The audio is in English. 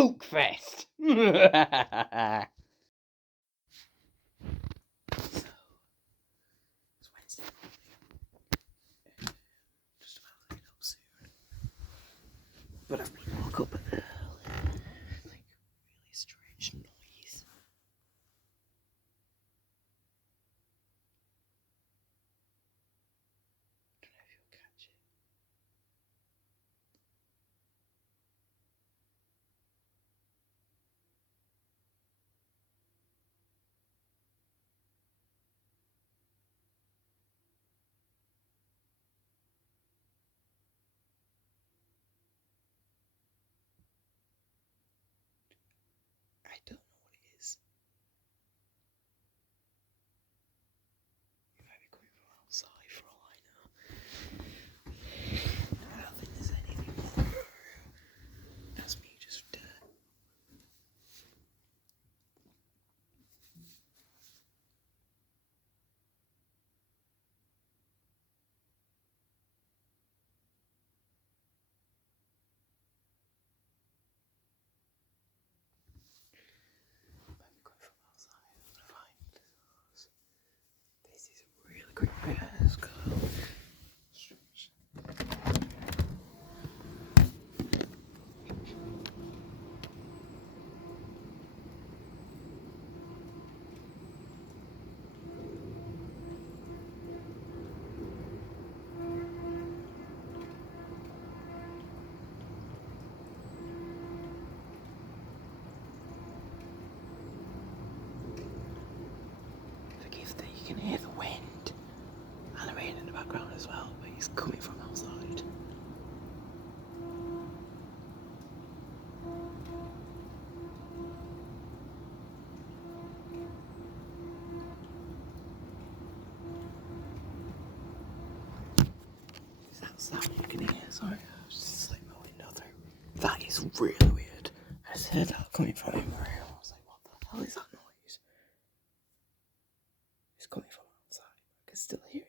Spook Fest. So, it's Wednesday morning. Just about to get up soon. But I've been woke up early. Like, really strange noise. I don't know if you'll catch it. I don't know what it is. It might be coming from outside for all I know. I don't think there's anything more. That's me just might be coming from outside. I'm gonna find those. This is really quick. Let's go. Strange. Forgive that you can hear the wind and the rain in the background as well, but it's coming from outside. Is that sound you can hear? Sorry, I was just slipped my window through. That is really weird. I just heard that coming from in my room. I was like, what the hell is that noise? It's coming from outside. I can still hear